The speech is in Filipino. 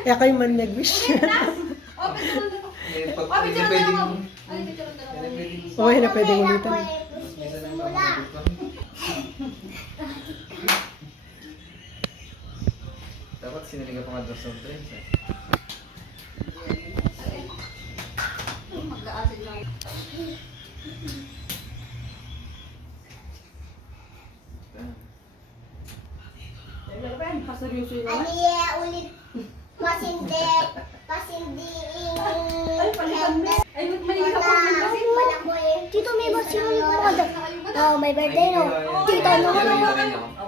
Kaya kayo man nag-wish. Okay na pwedeng ulitin. Dapat sinili ka pa nga doon sa drinks eh. Mag-aasin lang. Kaseryoso yun naman. Ulit pasindi Ay, mali ka pa Tito, may birthday mo. Oh, may birthday no. Tito, ano?